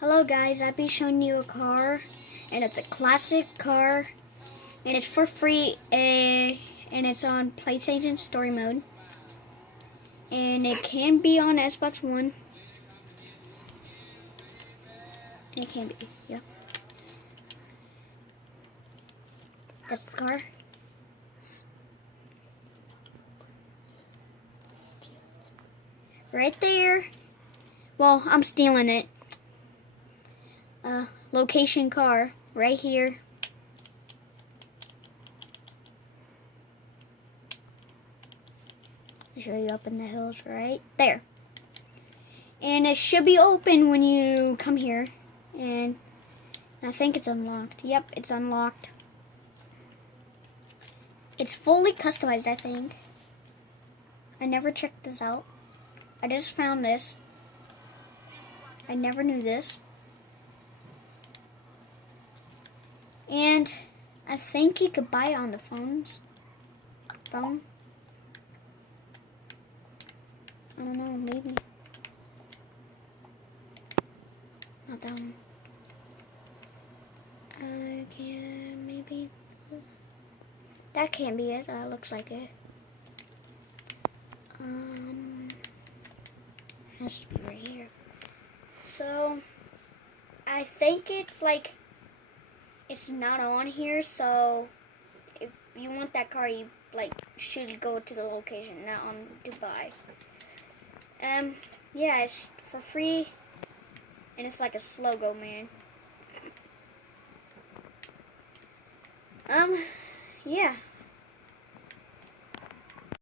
Hello guys, I'll be showing you a car, and it's a classic car, and it's for free, and it's on PlayStation Story Mode, and it can be on Xbox One, and it can be, yeah. That's the car. Right there. Well, I'm stealing it. Location car, right here. I'll show you up in the hills right there. And it should be open when you come here. And I think it's unlocked. Yep, it's unlocked. It's fully customized, I think. I never checked this out. I just found this. I never knew this. And I think you could buy it on the phone. I don't know, maybe. Not that one. Maybe. That can't be it. That looks like it. Has to be right here. So, I think it's like, it's not on here, so if you want that car, you should go to the location, not on Dubai. Yeah, it's for free, and it's like a slow-go, man. Yeah.